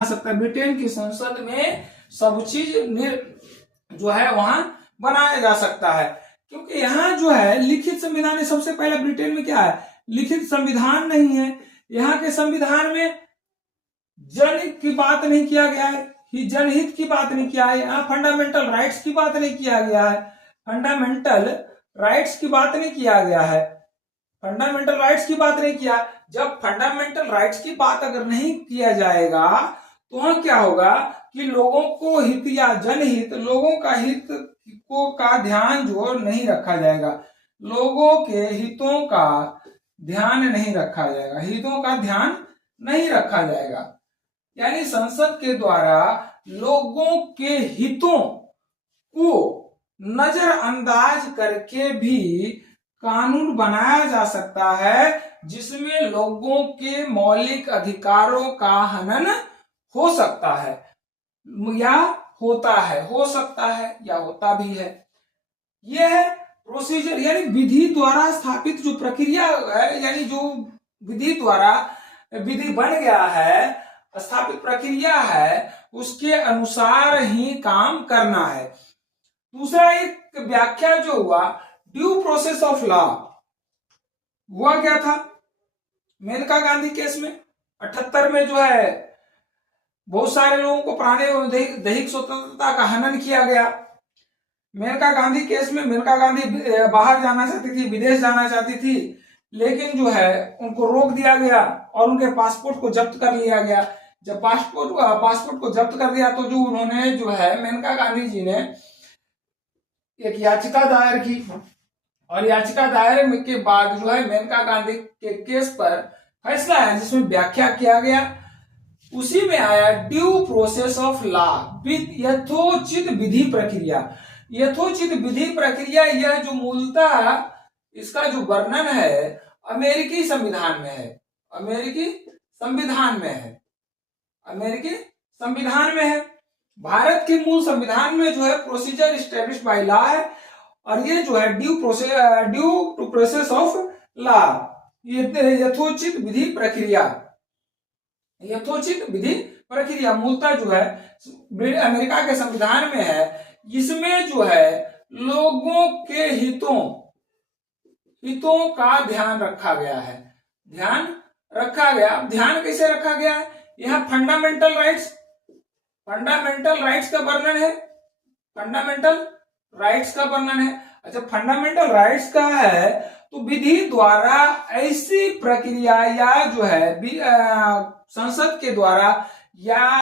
सकता है। ब्रिटेन की संसद में सब चीज जो है वहां बनाया जा सकता है, क्योंकि यहाँ जो है लिखित संविधान है। सबसे पहले ब्रिटेन में क्या है, लिखित संविधान नहीं है। यहाँ के संविधान में जनहित की बात नहीं किया गया है, जनहित की बात नहीं किया है। यहाँ फंडामेंटल राइट्स की बात नहीं किया गया है, फंडामेंटल राइट्स की बात नहीं किया गया है, फंडामेंटल राइट्स की बात नहीं किया। जब फंडामेंटल राइट्स की बात अगर नहीं किया जाएगा तो वहां क्या होगा कि लोगों को हित या जनहित, लोगों का हित को का ध्यान जो नहीं रखा जाएगा, लोगों के हितों का ध्यान नहीं रखा जाएगा, हितों का ध्यान नहीं रखा जाएगा। यानी संसद के द्वारा लोगों के हितों को नजरअंदाज करके भी कानून बनाया जा सकता है, जिसमें लोगों के मौलिक अधिकारों का हनन हो सकता है या होता है, हो सकता है या होता भी है। यह है प्रोसीजर, यानी विधि द्वारा स्थापित जो प्रक्रिया है, यानी जो विधि द्वारा विधि बन गया है, स्थापित प्रक्रिया है, उसके अनुसार ही काम करना है। दूसरा एक व्याख्या जो हुआ ड्यू प्रोसेस ऑफ लॉ, हुआ क्या था मेनका गांधी केस में 78 में जो है बहुत सारे लोगों को प्राणी दैहिक स्वतंत्रता का हनन किया गया। मेनका गांधी केस में मेनका गांधी बाहर जाना चाहती थी, विदेश जाना चाहती थी, लेकिन जो है उनको रोक दिया गया और उनके पासपोर्ट को जब्त कर लिया गया। जब पासपोर्ट को जब्त कर दिया तो जो उन्होंने जो है मेनका गांधी जी ने एक याचिका दायर की, और याचिका दायर के बाद जो है मेनका गांधी के केस पर फैसला है जिसमें व्याख्या किया गया। उसी में आया ड्यू प्रोसेस ऑफ लॉ, यथोचित विधि प्रक्रिया। यथोचित विधि प्रक्रिया यह जो मूलतः इसका जो वर्णन है अमेरिकी संविधान में है, अमेरिकी संविधान में है, अमेरिकी संविधान में है। भारत के मूल संविधान में जो है प्रोसीजर स्टैब्लिश्ड बाय लॉ है, और ये जो है due to process of law, ये यथोचित विधि प्रक्रिया, यथोचित विधि प्रक्रिया मूलतः जो है अमेरिका के संविधान में है। इसमें जो है लोगों के हितों का ध्यान रखा गया है, ध्यान रखा गया। ध्यान कैसे रखा गया है, यहाँ फंडामेंटल राइट्स का वर्णन है, फंडामेंटल राइट्स का वर्णन है। अच्छा, फंडामेंटल राइट्स का है तो विधि द्वारा ऐसी प्रक्रिया या जो है संसद के द्वारा या